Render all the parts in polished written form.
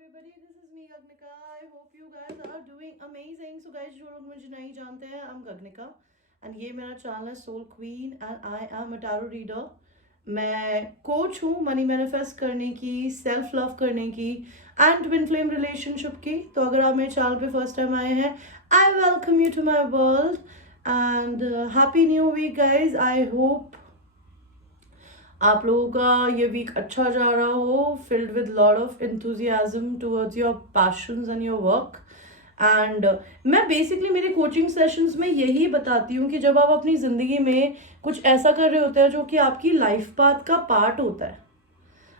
everybody, this is me Gagnika. I hope you guys are doing amazing. So guys, जो लोग मुझे नहीं जानते हैं, I'm Gagnika and ये मेरा चैनल है Soul Queen and I am a tarot reader. मैं कोच हूँ मनी मैनिफेस्ट करने की, सेल्फ लव करने की एंड ट्विन फ्लेम रिलेशनशिप की. तो अगर आप मेरे चैनल पे फर्स्ट टाइम आए हैं, I welcome you to my world and happy new week guys. I hope आप लोगों का ये वीक अच्छा जा रहा हो, filled with lot of enthusiasm towards your passions and your work. And मैं बेसिकली मेरे कोचिंग सेशंस में यही बताती हूँ कि जब आप अपनी ज़िंदगी में कुछ ऐसा कर रहे होते हैं जो कि आपकी लाइफ पाथ का पार्ट होता है,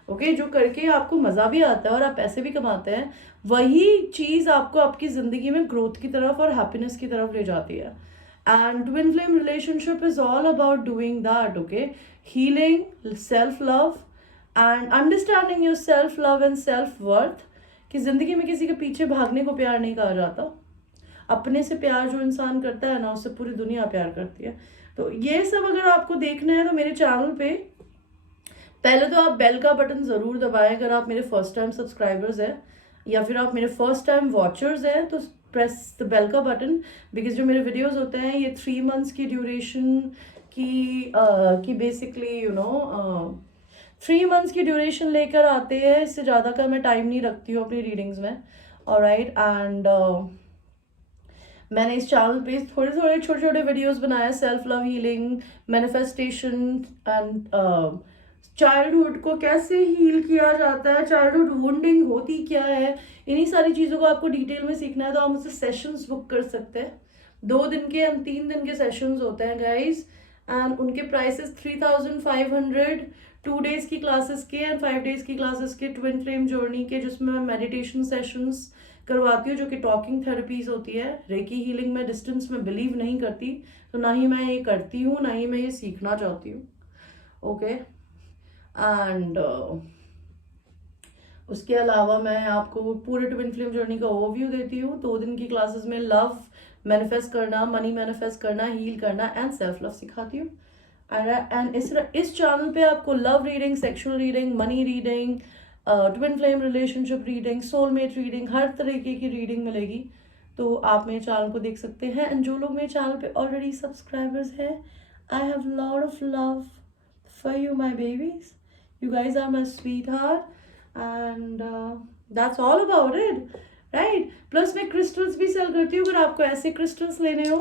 ओके, जो करके आपको मज़ा भी आता है और आप पैसे भी कमाते हैं, वही चीज़ आपको आपकी ज़िंदगी में ग्रोथ की तरफ और हैप्पीनेस की तरफ ले जाती है. And twin flame relationship is all about doing that, okay? Healing, self-love and understanding your self-love and self-worth. कि ज़िंदगी में किसी के पीछे भागने को प्यार नहीं कहा जाता. अपने से प्यार जो इंसान करता है ना, उससे पूरी दुनिया प्यार करती है. तो ये सब अगर आपको देखना है तो मेरे चैनल पे पहले तो आप बेल का बटन ज़रूर दबाएं अगर आप मेरे फर्स्ट टाइम सब्सक्राइबर्स हैं, या फिर आप मेरे फर्स्ट टाइम वॉचर्स हैं तो प्रेस द बेल का बटन. बिकॉज जो मेरे वीडियोस होते हैं ये 3 months की ड्यूरेशन की बेसिकली 3 months की ड्यूरेशन लेकर आते हैं. इससे ज़्यादा का मैं टाइम नहीं रखती हूँ अपनी रीडिंग्स में. ऑलराइट, एंड मैंने इस चैनल पे थोड़े थोड़े छोटे छोटे वीडियोस बनाए, self love, healing, manifestation and childhood को कैसे हील किया जाता है, चाइल्डहुड वुंडिंग होती क्या है, इन्हीं सारी चीज़ों को आपको डिटेल में सीखना है तो आप मुझसे सेशंस बुक कर सकते हैं. 2 दिन के एंड 3 दिन के सेशंस होते हैं गाइज, एंड उनके प्राइसेस 3500, 2 days की क्लासेस के एंड 5 days की क्लासेस के, ट्विन फ्लेम जर्नी के, जिसमें मैं मेडिटेशन सेशंस करवाती हूँ जो कि टॉकिंग थेरेपीज होती है. रेकी हीलिंग में डिस्टेंस में बिलीव नहीं करती, तो ना ही मैं ये करती हूँ, ना ही मैं ये सीखना चाहती हूँ. ओके, एंड उसके अलावा मैं आपको पूरे ट्विन फ्लेम जर्नी का ओवरव्यू देती हूँ. 2 दिन की क्लासेस में लव मैनिफेस्ट करना, मनी मैनिफेस्ट करना, हील करना एंड सेल्फ लव सिखाती हूँ. एंड इस चैनल पे आपको love reading, sexual reading, money reading, twin flame relationship reading, soulmate reading, हर तरीके की रीडिंग मिलेगी. तो आप मेरे चैनल को देख सकते हैं. एंड जो लोग मेरे चैनल पे ऑलरेडी सब्सक्राइबर्स हैं, I have lot of love for you my babies. You guys are my sweetheart and that's all about it, right? Plus मैं क्रिस्टल्स भी सेल करती हूँ. अगर आपको ऐसे क्रिस्टल्स लेने हो,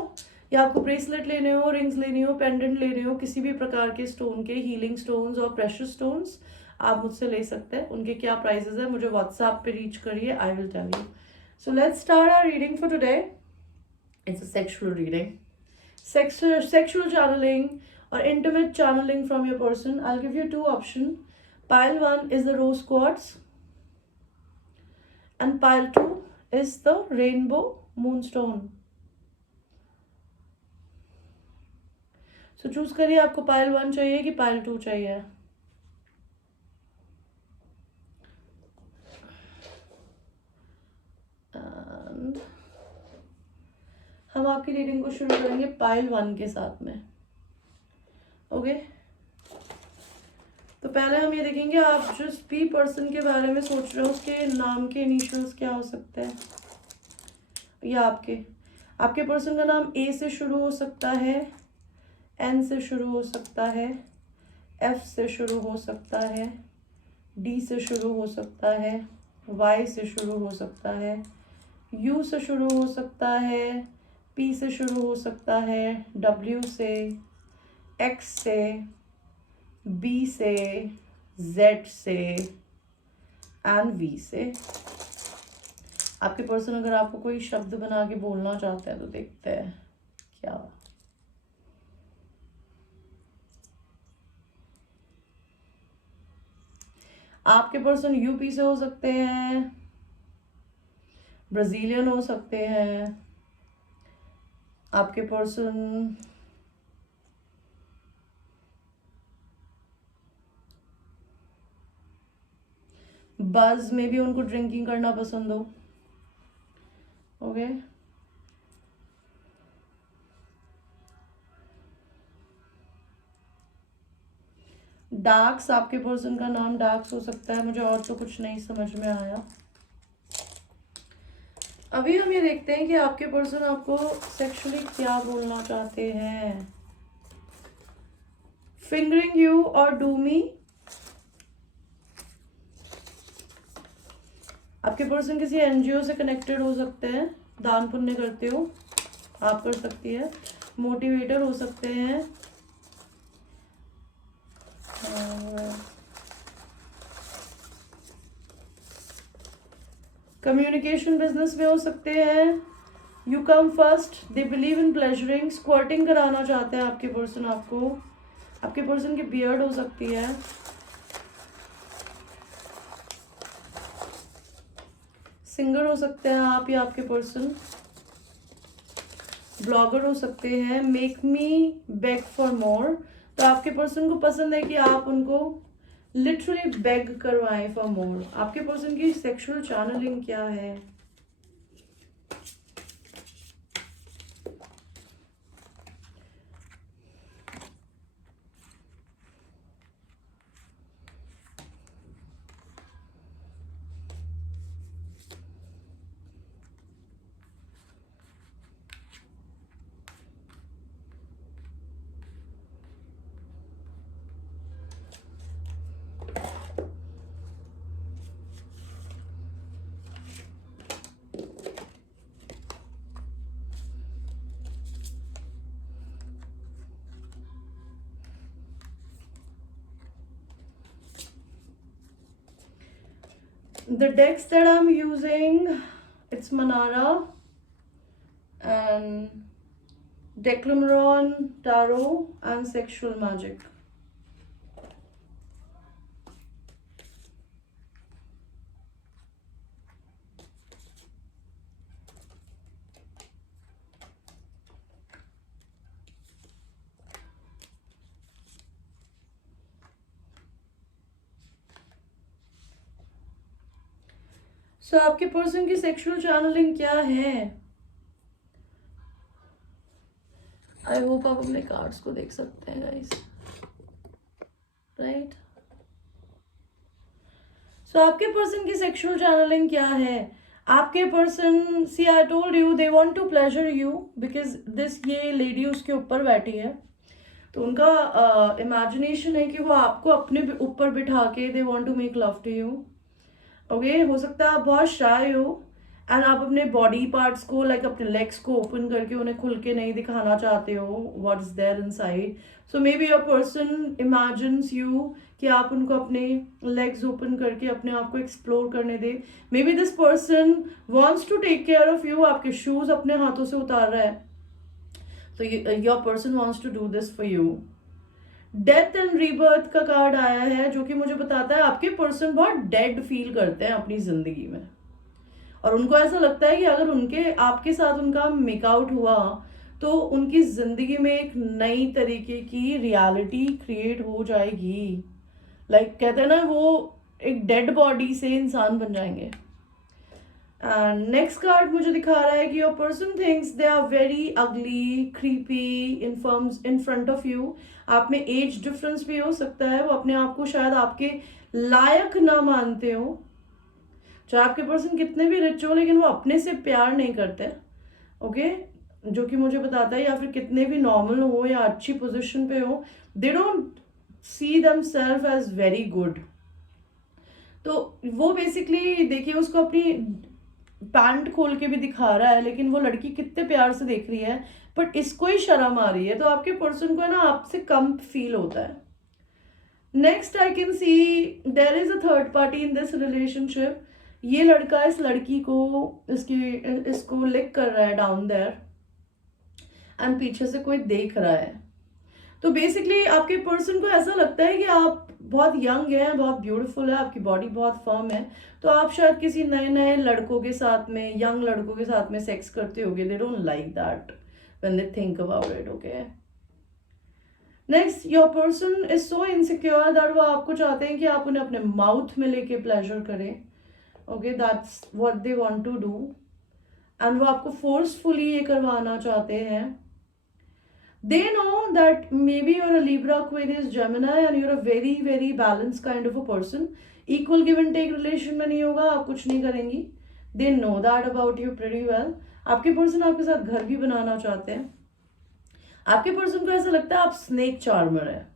या आपको ब्रेसलेट लेने हो, रिंग्स लेनी हो, पेंडेंट लेने हो, किसी भी प्रकार के स्टोन के, हीलिंग स्टोन्स और प्रेशियस स्टोन्स, आप मुझसे ले सकते हैं. उनके क्या प्राइसेस है मुझे व्हाट्सएप पे रीच करिए, I will tell you. So let's start our reading for today. It's a sexual reading, sexual channeling or intimate channeling from your person. I'll give you 2 options. Pile 1 is the rose quartz and pile 2 is the rainbow moonstone. So choose करिए आपको pile 1 चाहिए कि pile 2 चाहिए. And हम आपकी reading को शुरू करेंगे पाइल 1 के साथ में. ओके, तो पहले हम ये देखेंगे आप जिस भी पर्सन के बारे में सोच रहे हो उसके नाम के इनिशियल्स क्या हो सकते हैं. या आपके पर्सन का नाम ए से शुरू हो सकता है, एन से शुरू हो सकता है, एफ से शुरू हो सकता है, डी से शुरू हो सकता है, वाई से शुरू हो सकता है, यू से शुरू हो सकता है, पी से शुरू हो सकता है, डब्ल्यू से, एक्स से, बी से, जेड से एंड वी से. आपके पर्सन अगर आपको कोई शब्द बना के बोलना चाहते हैं तो देखते हैं क्या. आपके पर्सन यूपी से हो सकते हैं, ब्राजीलियन हो सकते हैं, आपके पर्सन बज में भी उनको ड्रिंकिंग करना पसंद हो. ओके, डार्क्स, आपके पर्सन का नाम डार्क्स हो सकता है. मुझे और तो कुछ नहीं समझ में आया. अभी हम ये देखते हैं कि आपके पर्सन आपको सेक्सुअली क्या बोलना चाहते हैं. फिंगरिंग यू और डू मी. आपके पर्सन किसी एनजीओ से कनेक्टेड हो सकते हैं, दान पुण्य करते हो, आप कर सकती है. मोटिवेटर हो सकते हैं. कम्युनिकेशन बिजनेस में हो सकते हैं. You come first. They believe in pleasuring. Squatting कराना चाहते हैं आपके पर्सन आपको. आपके पर्सन की बियर्ड हो सकती है. सिंगर हो सकते हैं आप या आपके पर्सन. ब्लॉगर हो सकते हैं. Make me bag for more. तो आपके पर्सन को पसंद है कि आप उनको लिटरली बेग करवाएं फॉर मोर. आपके पर्सन की सेक्सुअल चैनलिंग क्या है? The decks that I'm using, it's Manara and Declameron Tarot and Sexual Magic. So आपके पर्सन की सेक्सुअल चैनलिंग क्या है? आई होप आप अपने कार्ड्स को देख सकते हैं गाइस. राइट. सो आपके पर्सन की सेक्सुअल चैनलिंग क्या है? आपके person, see I told you, they want to pleasure you because this, ये लेडी उसके ऊपर बैठी है, तो उनका इमेजिनेशन है कि वो आपको अपने ऊपर बिठा के they want to make love to you. Okay, हो सकता है आप बहुत शाय हो एंड आप अपने बॉडी पार्ट्स को, लाइक अपने लेग्स को ओपन करके उन्हें खुल के नहीं दिखाना चाहते हो what is there inside. So may be your person imagines you कि आप उनको अपने लेग्स ओपन करके अपने आप को एक्सप्लोर करने दे. May B this person wants to take care of you. आपके शूज अपने हाथों से उतार रहा है, तो your person wants to do this for you. Death and rebirth का कार्ड आया है, जो कि मुझे बताता है आपके पर्सन बहुत डेड फील करते हैं अपनी जिंदगी में, और उनको ऐसा लगता है कि अगर उनके आपके साथ उनका मेकआउट हुआ तो उनकी जिंदगी में एक नई तरीके की रियलिटी क्रिएट हो जाएगी. लाइक कहते हैं ना, वो एक डेड बॉडी से इंसान बन जाएंगे. एंड नेक्स्ट कार्ड मुझे दिखा रहा है कि your person thinks they are very ugly, creepy in front of you. आप में एज डिफरेंस भी हो सकता है. वो अपने आप को शायद आपके लायक ना मानते हो. चाहे आपके पर्सन कितने भी रिच हो, लेकिन वो अपने से प्यार नहीं करते. ओके, जो कि मुझे बताता है, या फिर कितने भी नॉर्मल हो या अच्छी पोजीशन पे हो, they don't see themselves as very good. तो वो बेसिकली देखिए, उसको अपनी पैंट खोल के भी दिखा रहा है, लेकिन वो लड़की कितने प्यार से देख रही है, बट इसको ही शर्म आ रही है. तो आपके पर्सन को है ना आपसे कम फील होता है. Next I can see there is a third party in this relationship. ये लड़का इस लड़की को इसको लिक कर रहा है डाउन देयर, एंड पीछे से कोई देख रहा है. तो बेसिकली आपके पर्सन को ऐसा लगता है कि आप बहुत यंग है, बहुत ब्यूटीफुल है, आपकी बॉडी बहुत फर्म है, तो आप शायद किसी नए नए लड़कों के साथ में, यंग लड़कों के साथ में सेक्स करते होगे. They don't like that when they think about it. Okay, next, your person is so insecure that वो आपको चाहते हैं कि आप उन्हें अपने माउथ में लेके प्लेजर करें. Okay, that's what they want to do, and वो आपको फोर्सफुली ये करवाना चाहते हैं. They know that maybe you're a Libra, Aquarius, Gemini and you're a very very balanced kind of a person. Equal give and take relation में नहीं होगा, आप कुछ नहीं करेंगी. They know that about you pretty well. आपके person आपके साथ घर भी बनाना चाहते हैं। आपके पर्सन को ऐसा लगता है आप स्नेक चार्मर है।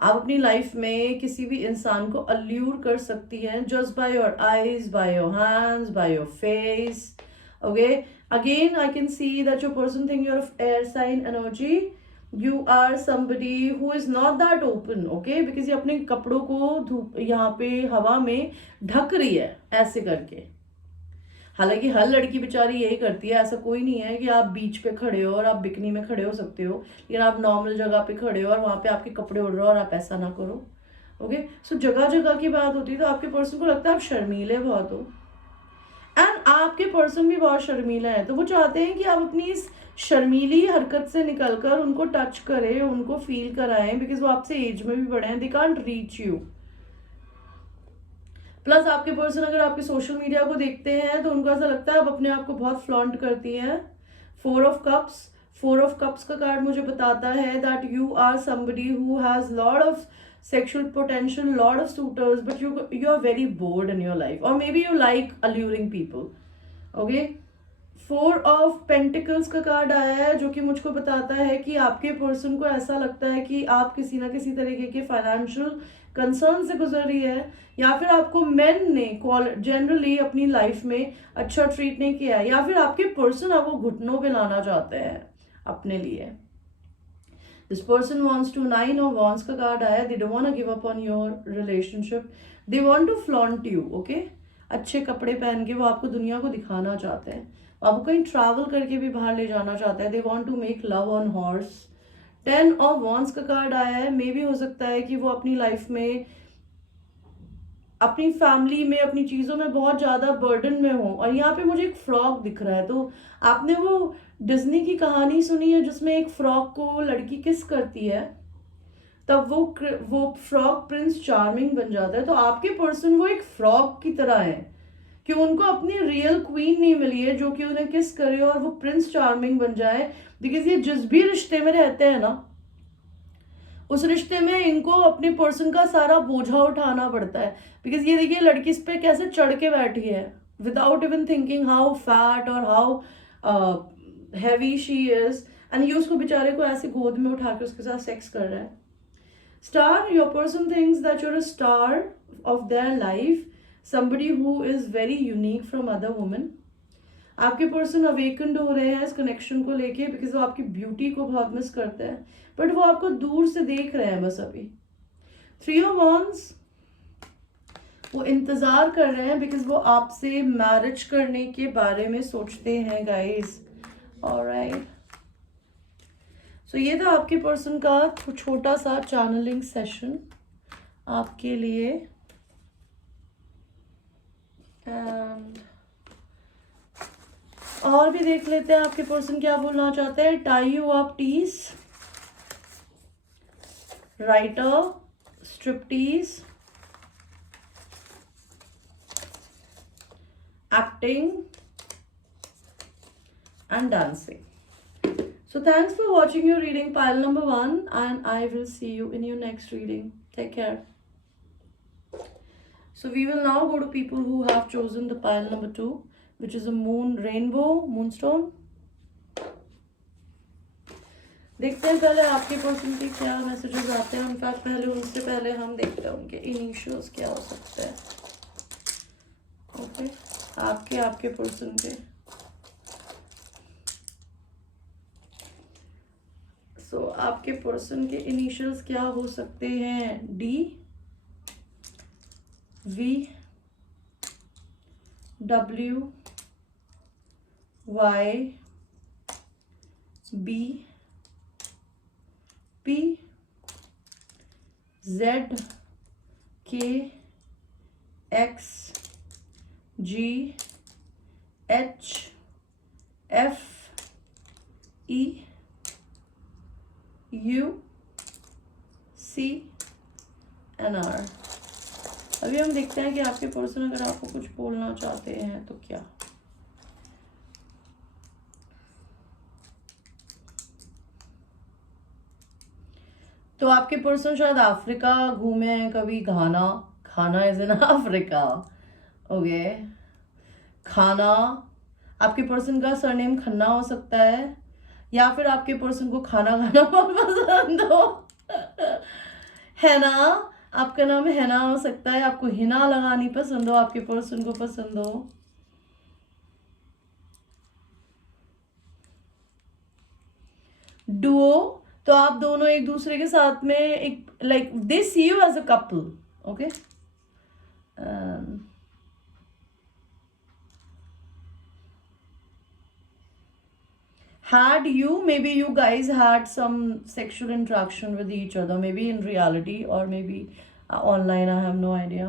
आप अपनी लाइफ में किसी भी इंसान को अल्यूर कर सकती हैं just by your eyes, by your hands, by your face. Okay, again I can see that your person think you're of air sign energy. You are somebody who is not that open, okay? Because ये अपने कपड़ों को धूप यहाँ पे हवा में ढक रही है ऐसे करके। हालांकि हर लड़की बेचारी यही करती है, ऐसा कोई नहीं है कि आप बीच पे खड़े हो और आप बिकनी में खड़े हो सकते हो, लेकिन आप नॉर्मल जगह पे खड़े हो और वहां पे आपके कपड़े उड़ रहे हो और आप ऐसा ना करो। ओके, सो जगह जगह की बात होती है। तो आपके पर्सन को लगता है आप शर्मीले बहुत हो, एंड आपके पर्सन भी बहुत शर्मीला है, तो वो चाहते हैं कि आप अपनी इस शर्मीली हरकत से निकलकर उनको टच करें, उनको फील कराएं, बिकॉज वो आपसे एज में भी बड़े हैं, they can't reach you. Plus आपके पर्सन अगर आपके सोशल मीडिया को देखते हैं तो उनको ऐसा लगता है आप अपने आप को बहुत फ्लॉन्ट करती हैं। 4 ऑफ कप्स का कार्ड मुझे बताता है that you are somebody who has lot of sexual potential, lot of suitors, but you are very bored in your life, or maybe you like alluring people. Okay, 4 of pentacles का card आया है जो कि मुझको बताता है कि आपके पर्सन को ऐसा लगता है कि आप किसी ना किसी तरीके के फाइनेंशियल कंसर्न से गुजर रही है, या फिर आपको मेन ने जनरली अपनी लाइफ में अच्छा ट्रीट नहीं किया है, या फिर आपके पर्सन आपको घुटनों पे लाना चाहते हैं अपने लिए। This person wants to 9 of wands का कार्ड आया। They don't want to give up on your relationship, they want to flaunt you. Okay, अच्छे कपड़े पहन के वो आपको दुनिया को दिखाना चाहते हैं, आपको कहीं ट्रैवल करके भी बाहर ले जाना चाहते हैं। They want to make love on horse. 10 of wands का कार्ड आया है। मे भी हो सकता है कि वो अपनी लाइफ में, अपनी फैमिली में, अपनी चीज़ों में बहुत ज़्यादा बर्डन में हो। और यहाँ पे मुझे एक फ्रॉक दिख रहा है, तो आपने वो डिज्नी की कहानी सुनी है जिसमें एक फ्रॉक को लड़की किस करती है, तब वो फ्रॉक प्रिंस चार्मिंग बन जाता है। तो आपके पर्सन वो एक फ्रॉक की तरह है कि उनको अपनी रियल क्वीन नहीं मिली है जो कि उन्हें किस करे और वो प्रिंस चार्मिंग बन जाए। बिकॉज ये जिस भी रिश्ते में रहते हैं ना, उस रिश्ते में इनको अपने पर्सन का सारा बोझा उठाना पड़ता है। बिकॉज ये देखिए लड़की इस पे कैसे चढ़ के बैठी है without even thinking how fat और how heavy she is, and ये उसको बेचारे को ऐसे गोद में उठा के उसके साथ सेक्स कर रहा है। Star, your person thinks that you're a star of their life, somebody who is very unique from other women। आपके पर्सन अवेकन्ड हो रहे हैं इस कनेक्शन को लेके, बिकॉज वो आपकी ब्यूटी को बहुत मिस करते हैं, बट वो आपको दूर से देख रहे हैं बस अभी। 3 ऑफ वॉन्ड्स, वो इंतजार कर रहे हैं बिकॉज वो आपसे मैरिज करने के बारे में सोचते हैं गाइस। ऑलराइट, सो ये था आपके पर्सन का छोटा सा चैनलिंग सेशन आपके लिए। एंड और भी देख लेते हैं आपके पर्सन क्या बोलना चाहते हैं। Tie you up tease, writer, striptease, acting and dancing. So thanks for watching your reading pile number 1, and I will see you in your next reading. Take care. So we will now go to people who have chosen the pile number 2, which is a moon rainbow moonstone. देखते हैं पहले आपके person के क्या messages आते हैं। In fact पहले उनसे पहले हम देखते हैं उनके इनिशियल्स क्या हो सकते हैं। ओके, आपके पर्सन के। सो आपके पर्सन के इनिशियल्स क्या हो सकते हैं। D, V, W, Y, B, P, Z, K, X, G, H, F, E, U, C and R. अभी हम देखते हैं कि आपके पर्सन अगर आपको कुछ बोलना चाहते हैं तो क्या। तो आपके पर्सन शायद अफ्रीका घूमे हैं कभी। घाना इज इन अफ्रीका। ओके, खाना, आपके पर्सन का सरनेम खन्ना हो सकता है, या फिर आपके पर्सन को खाना खाना बहुत पसंद हो। है ना, आपका नाम हैना हो सकता है, आपको हिना लगानी पसंद हो, आपके पर्सन को पसंद हो। डुओ, तो आप दोनों एक दूसरे के साथ में एक like they see you as a couple, okay. Had you, maybe you guys had some sexual interaction with each other, maybe in reality or maybe online, I have no idea.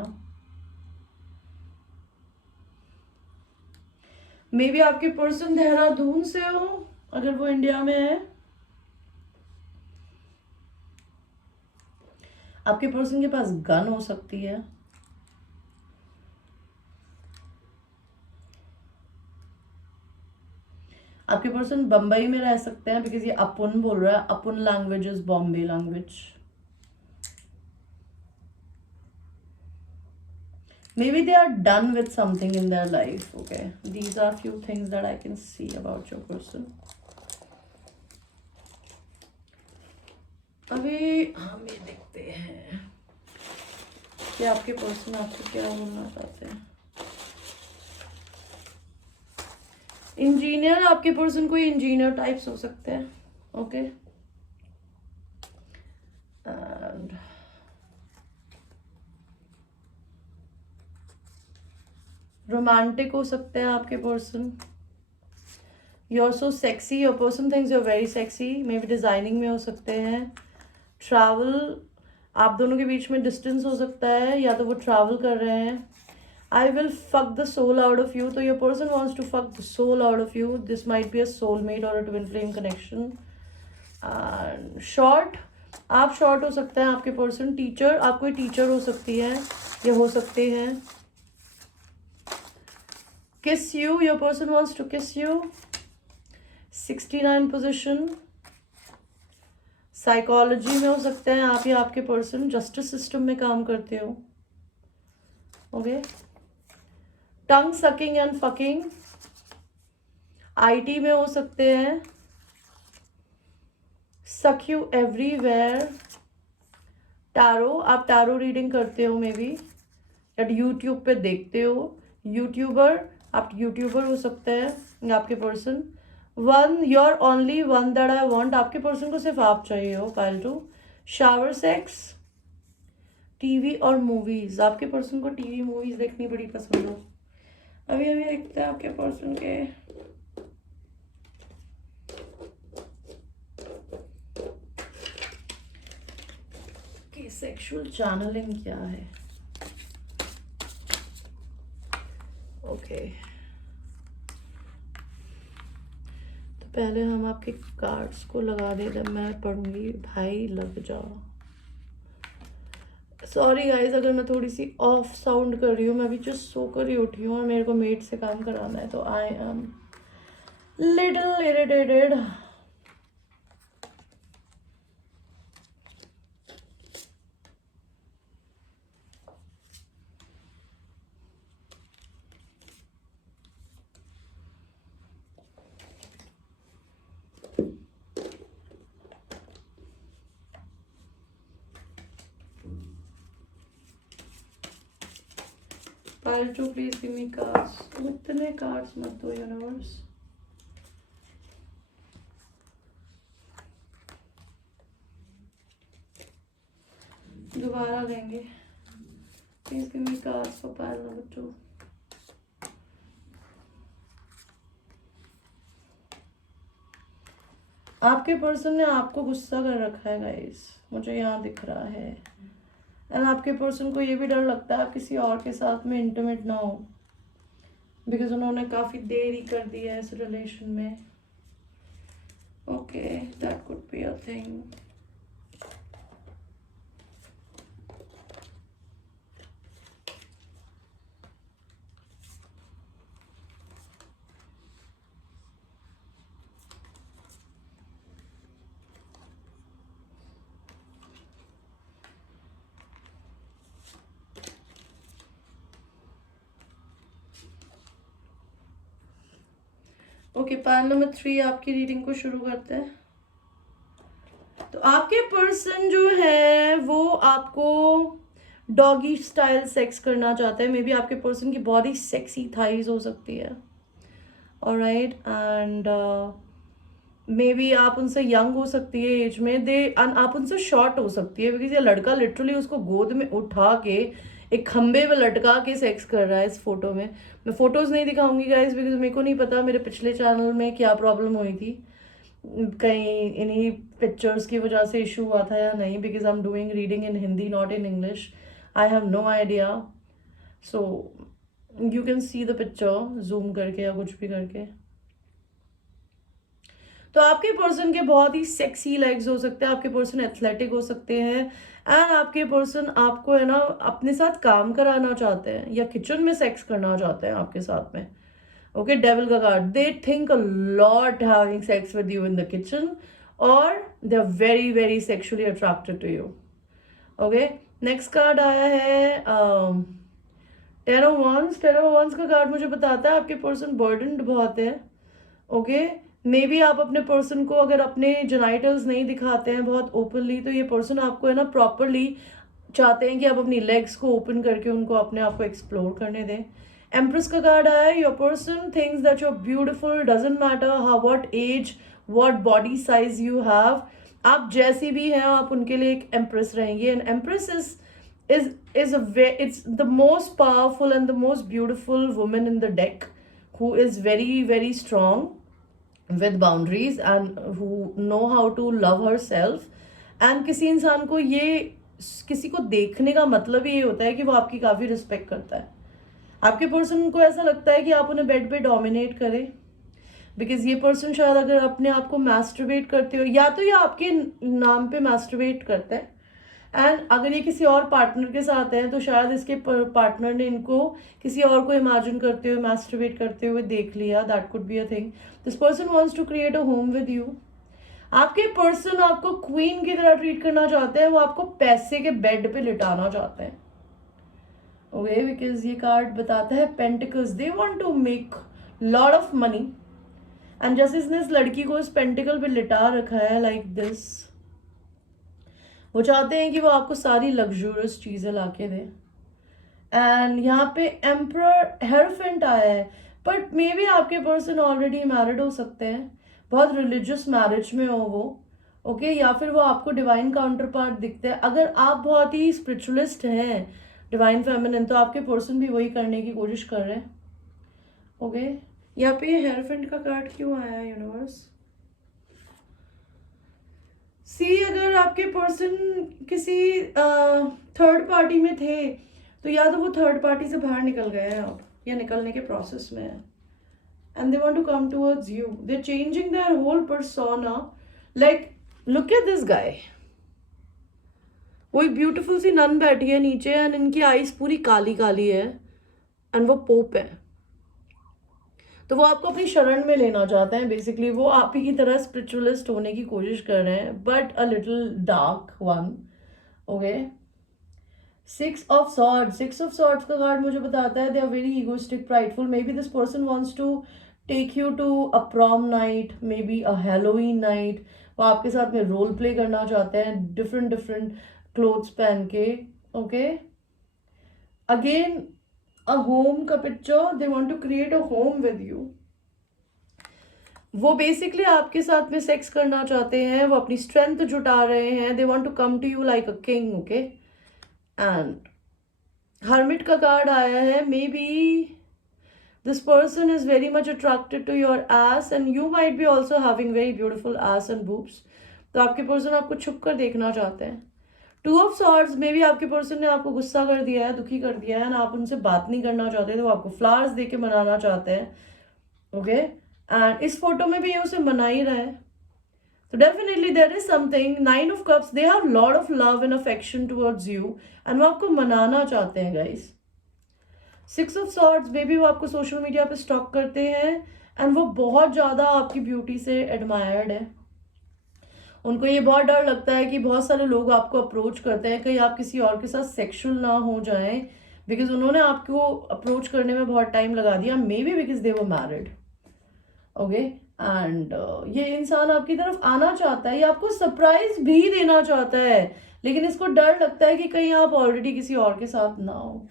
Maybe आपके person Dehradun से हो, अगर वो India में है। आपके person के पास gun हो सकती है। आपके पर्सन बम्बई में रह सकते हैं, बिकॉज ये अपुन बोल रहा है, अपुन language is Bombay language. Maybe they are done with something in their life, okay? These are few things that I can see about your person. अभी हम ये देखते हैं कि आपके पर्सन आपको क्या बोलना चाहते हैं। इंजीनियर, आपके पर्सन कोई इंजीनियर टाइप्स हो सकते हैं, ओके। एंड रोमांटिक हो सकते हैं आपके person. You are so sexy, your person thinks you are very sexy, maybe designing में हो सकते हैं। ट्रैवल, आप दोनों के बीच में डिस्टेंस हो सकता है, या तो वो ट्रैवल कर रहे हैं। I will fuck the soul out of you, तो your person wants to fuck the soul out of you. This might be a soulmate or a twin flame connection. And short, आप short हो सकते हैं, आपके person teacher, आप कोई teacher हो सकती है या हो सकते हैं। Kiss you, your person wants to kiss you. 69 position. Psychology में हो सकते हैं आप या आपके पर्सन, जस्टिस सिस्टम में काम करते हो, okay. Tongue sucking and fucking, IT में हो सकते हैं। सक यू एवरीवेयर, टैरो, आप टैरो रीडिंग करते हो मे बी, या यूट्यूब पे देखते हो। यूट्यूबर, आप यूट्यूबर हो सकते हैं आपके person. One, your only one that I want, आपके पर्सन को सिर्फ आप चाहिए हो। Pile two, shower sex, TV और मूवीज, आपके पर्सन को टीवी मूवीज देखनी बड़ी पसंद हो। अभी अभी देखते हैं आपके पर्सन के सेक्सुअल चैनलिंग क्या है, ओके। तो पहले हम आपके कार्ड्स को लगा देते, मैं पढ़ूंगी, भाई लग जाओ। सॉरी गाइज अगर मैं थोड़ी सी ऑफ साउंड कर रही हूँ, मैं अभी जस्ट सो कर ही उठी हूँ और मेरे को मेड से काम कराना है, तो I am little irritated. Pile two, please give me cards. उतने कार्ड्स मत दो यूनिवर्स। दोबारा देंगे। Please give me cards for pile number 2। आपके पर्सन ने आपको गुस्सा कर रखा है गाइस, मुझे यहाँ दिख रहा है। एंड आपके पर्सन को ये भी डर लगता है आप किसी और के साथ में इंटीमेट ना हो, बिकॉज उन्होंने काफ़ी देरी कर दी है इस रिलेशन में, okay. That could be a thing. Okay, pan number 3 आपकी रीडिंग को शुरू करते हैं। तो आपके पर्सन जो है वो आपको डॉगी स्टाइल सेक्स करना चाहते हैं। मे बी आपके पर्सन की बॉडी सेक्सी थाइज हो सकती है, ऑलराइट, एंड मे बी आप उनसे यंग हो सकती है एज में, आप उनसे शॉर्ट हो सकती है, बिकॉज ये लड़का लिटरली उसको गोद में उठा के एक खंबे पे लटका के सेक्स कर रहा है इस फोटो में। मैं फोटोज नहीं दिखाऊंगी गाइस, बिकॉज मेरे को नहीं पता मेरे पिछले चैनल में क्या प्रॉब्लम हुई थी, कहीं इन्हीं पिक्चर्स की वजह से इशू हुआ था या नहीं, because I am doing reading in Hindi not in English, I have no idea. So you can see the picture zoom करके या कुछ भी करके। तो आपके पर्सन के बहुत ही सेक्सी लेग्स हो सकते हैं, आपके पर्सन एथलेटिक हो सकते हैं, एंड आपके पर्सन आपको है ना अपने साथ काम कराना चाहते हैं या किचन में सेक्स करना चाहते हैं आपके साथ में। ओके, डेविल का card, they think a lot having sex with you in the kitchen, और they are very very sexually attracted to you. Okay, next card आया है ten of wands. Ten of wands का card मुझे बताता है आपके person बर्डन्ड बहुत है। ओके, मे बी आप अपने पर्सन को अगर अपने जेनाइटल्स नहीं दिखाते हैं बहुत ओपनली, तो ये पर्सन आपको है ना प्रॉपरली चाहते हैं कि आप अपनी लेग्स को ओपन करके उनको अपने आप को एक्सप्लोर करने दें। एम्प्रेस का कार्ड आया है, your person thinks that you are beautiful, doesn't matter how what age what body size you have, आप जैसी भी हैं आप उनके लिए एक एम्प्रेस रहेंगी। And empress it's the most powerful and the most beautiful woman in the deck, who is very very strong with boundaries and who know how to love herself। and किसी इंसान को ये किसी को देखने का मतलब ये होता है कि वो आपकी काफ़ी रिस्पेक्ट करता है। आपके पर्सन को ऐसा लगता है कि आप उन्हें बेड पे डोमिनेट करें, बिकॉज ये पर्सन शायद अगर अपने आप को मैस्टरबेट करते हो या तो ये आपके नाम पे मैस्टरबेट करता है, एंड अगर ये किसी और पार्टनर के साथ हैं तो शायद इसके पार्टनर ने इनको किसी और को इमेजिन करते हुए मैस्टरबेट करते हुए देख लिया। That could be a thing. This person wants to create a home with you. आपके पर्सन आपको क्वीन की तरह ट्रीट करना चाहते हैं, वो आपको पैसे के बेड पे लिटाना चाहते हैं। ओके, बिकॉज ये कार्ड बताता है pentacles, they want to make lot of money, and जैसे इसने इस लड़की को इस पेंटिकल पे लिटा रखा है लाइक दिस, वो चाहते हैं कि वो आपको सारी लग्जूरियस चीज़ें ला के दें। एंड यहाँ पे एम्परर हेरोफेंट आया है, बट मे बी आपके पर्सन ऑलरेडी मैरिड हो सकते हैं, बहुत रिलीजियस मैरिज में हो वो। ओके, या फिर वो आपको डिवाइन काउंटर पार्ट दिखते हैं। अगर आप बहुत ही स्पिरिचुअलिस्ट हैं, डिवाइन फेमिनिन, तो आपके पर्सन भी वही करने की कोशिश कर रहे हैं। ओके, यहाँ पे ये हेरोफेंट का कार्ड क्यों आया है यूनिवर्स? सी, अगर आपके पर्सन किसी थर्ड पार्टी में थे तो या तो वो थर्ड पार्टी से बाहर निकल गए हैं अब, या निकलने के प्रोसेस में है, and they want to come towards you. They are changing their whole persona. Like look at this guy, वो एक ब्यूटीफुल सी नन बैठी है नीचे, एंड इनकी आईज पूरी काली काली है, एंड वो पोप है। तो वो आपको अपनी शरण में लेना चाहते हैं। बेसिकली वो आप ही की तरह स्पिरिचुअलिस्ट होने की कोशिश कर रहे हैं, but a little dark one. Okay, six of swords का कार्ड मुझे बताता है they are very egoistic, prideful. May be this person wants to take you to a prom night, maybe a Halloween night. वो आपके साथ में role play करना चाहते हैं डिफरेंट डिफरेंट क्लोथ्स पहन के। ओके, अगेन a home का picture, they want to create a home with you। वो बेसिकली आपके साथ में सेक्स करना चाहते हैं, वो अपनी स्ट्रेंथ जुटा रहे हैं, they want to come to you like a king। okay, and hermit का कार्ड आया है, may be this person is very much attracted to your ass and you might be also having very beautiful ass and boobs। तो आपके person आपको छुप कर देखना चाहते हैं। Two of swords, may be आपके पर्सन ने आपको गुस्सा कर दिया है, दुखी कर दिया है, ना आप उनसे बात नहीं करना चाहते, तो वो आपको फ्लावर्स दे के मनाना चाहते हैं। ओके, एंड इस फोटो में भी ये उसे मना ही रहा है। तो definitely there is something. Nine of cups, they have lot of love and affection towards you, and वो आपको मनाना चाहते हैं guys. Six of swords, maybe वो आपको सोशल मीडिया पे स्टॉक करते हैं, एंड वो बहुत ज़्यादा आपकी ब्यूटी से एडमायर्ड है। उनको ये बहुत डर लगता है कि बहुत सारे लोग आपको अप्रोच करते हैं, कहीं आप किसी और के साथ सेक्सुअल ना हो जाएं, बिकॉज उन्होंने आपको अप्रोच करने में बहुत टाइम लगा दिया, may be because they were married. Okay. And ये इंसान आपकी तरफ आना चाहता है, ये आपको सरप्राइज भी देना चाहता है, लेकिन इसको डर लगता है कि कहीं आप ऑलरेडी किसी और के साथ ना हो।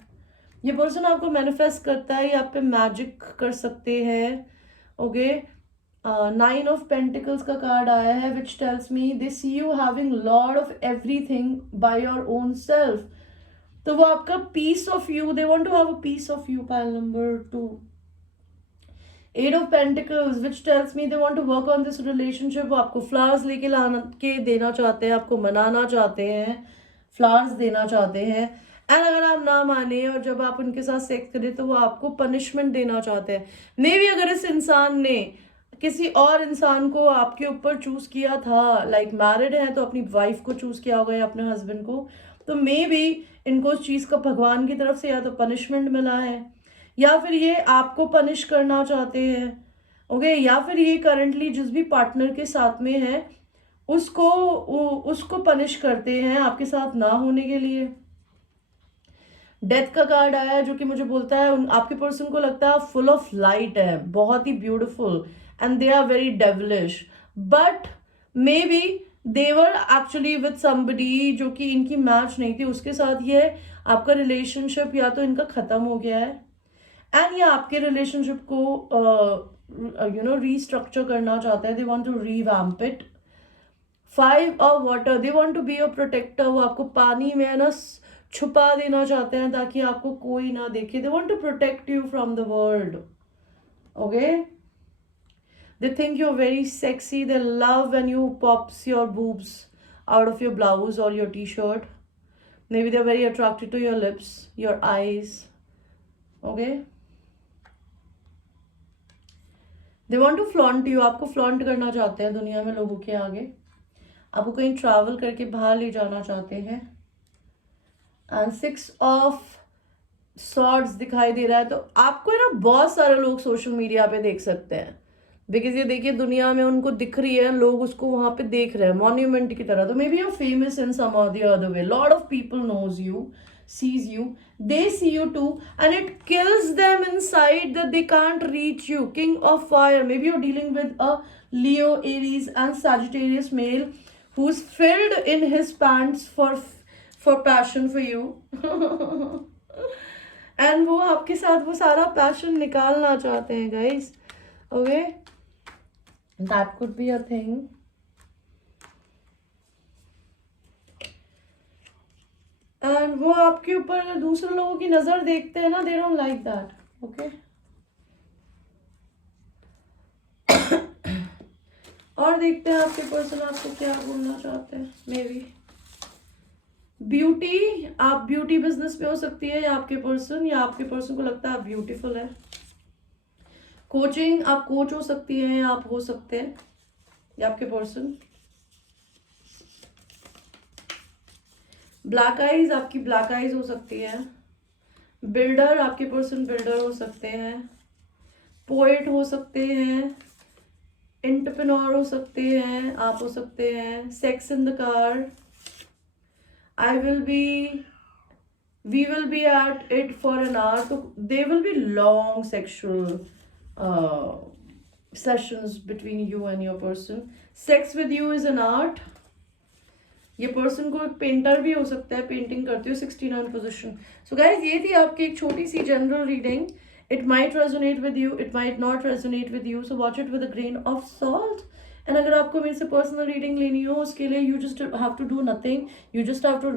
ये पर्सन आपको मैनिफेस्ट करता है, ये आप पे मैजिक कर सकते हैं। ओके, 9 ऑफ पेंटिकल्स का कार्ड आया है which tells me they see you having lot of everything by your own self. तो वो आपका piece of you, they want to have a piece of you. Pile number 2, 8 of Pentacles which tells me they want to work on this relationship। वो आपको flowers लेके लाना के देना चाहते हैं, आपको मनाना चाहते हैं, फ्लावर्स देना चाहते हैं। एंड अगर आप ना माने और जब आप उनके साथ सेक्स करें तो वो आपको पनिशमेंट देना चाहते हैं। मे बी अगर इस इंसान ने किसी और इंसान को आपके ऊपर चूज किया था, लाइक मैरिड है तो अपनी वाइफ को चूज किया होगा या अपने हस्बैंड को, तो मे बी इनको उस चीज का भगवान की तरफ से या तो पनिशमेंट मिला है, या फिर ये आपको पनिश करना चाहते हैं। ओके, या फिर ये करंटली जिस भी पार्टनर के साथ में है उसको पनिश करते हैं आपके साथ ना होने के लिए। डेथ का कार्ड आया है जो कि मुझे बोलता है आपके पर्सन को लगता है फुल ऑफ लाइट है, बहुत ही beautiful, and they are very devilish, but may be they were actually with somebody जो कि इनकी मैच नहीं थी, उसके साथ ये आपका रिलेशनशिप या तो इनका खत्म हो गया है एंड ये आपके रिलेशनशिप को रीस्ट्रक्चर करना चाहते हैं। They want to revamp it. 5 of water, they want to be a protector. वो आपको पानी में ना छुपा देना चाहते हैं ताकि आपको कोई ना देखे। They want to protect you from the world. Okay, they think you are very sexy, they love when you pops your boobs out of your blouse or your t-shirt. Maybe they're very attracted to your lips, your eyes. Okay, they want to flaunt you. आपको flaunt करना चाहते हैं दुनिया में लोगों के आगे, आपको कहीं ट्रैवल करके बाहर ले जाना चाहते हैं। एंड 6 ऑफ सॉर्ड्स दिखाई दे रहा है, तो आपको ना बहुत सारे लोग सोशल मीडिया पे देख सकते हैं, बिकॉज ये देखिए दुनिया में उनको दिख रही है, लोग उसको वहां पे देख रहे हैं मॉन्यूमेंट की तरह। तो may be you famous in some और the other way, lot of people knows you, sees you, they see you too, and it kills them inside that they can't reach you. King of fire, maybe you're dealing with a Leo, Aries and Sagittarius male who's filled in his pants for passion for you. And वो आपके साथ वो सारा passion निकालना चाहते हैं guys. Okay, that could be a thing. And वो आपके ऊपर दूसरे लोगों की नजर देखते हैं ना, they don't like that. Okay, और देखते हैं आपके पर्सन आपको क्या बोलना चाहते हैं। मे बी ब्यूटी, आप ब्यूटी बिजनेस में हो सकती है, या आपके पर्सन को लगता है आप ब्यूटीफुल है। कोचिंग, आप कोच हो सकती है या आप हो सकते हैं, या आपके पर्सन। ब्लैक आइज, आपकी ब्लैक आइज हो सकती है। बिल्डर, आपके पर्सन बिल्डर हो सकते हैं। पोएट हो सकते हैं। एंटरप्रेन्योर हो सकते हैं, आप हो सकते हैं। Sex in the car, we will be at it for an hour, so there will be long sexual sessions between you and your person. Sex with you is an art. ये person को एक painter भी हो सकता है, painting करते हो। 69 position. So guys, ये थी आपकी एक छोटी सी general reading. It might resonate with you, it might not resonate with you, so watch it with a grain of salt. And अगर आपको मेरे से पर्सनल रीडिंग लेनी हो, उसके लिए you just have to do nothing, you just have to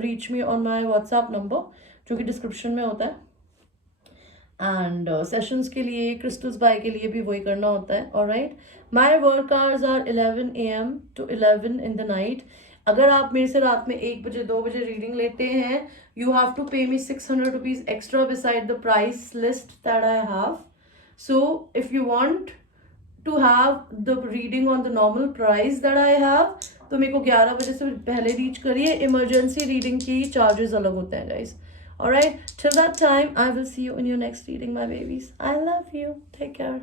reach me on my WhatsApp number जो कि डिस्क्रिप्शन में होता है। एंड सेशंस के लिए, क्रिस्टल्स बाय के लिए भी वही करना होता है। Alright, my work hours are 11 AM to 11 in the night. अगर आप मेरे से रात में 1 बजे 2 बजे रीडिंग लेते हैं, you have to pay me 600 rupees extra beside the price list that I have. So if you want to have the reading on the normal price that I have, तो मेरे को 11 बजे से पहले रीच करिए। Emergency reading की charges अलग होते हैं guys. Alright, till that time I will see you in your next reading my babies. I love you, take care.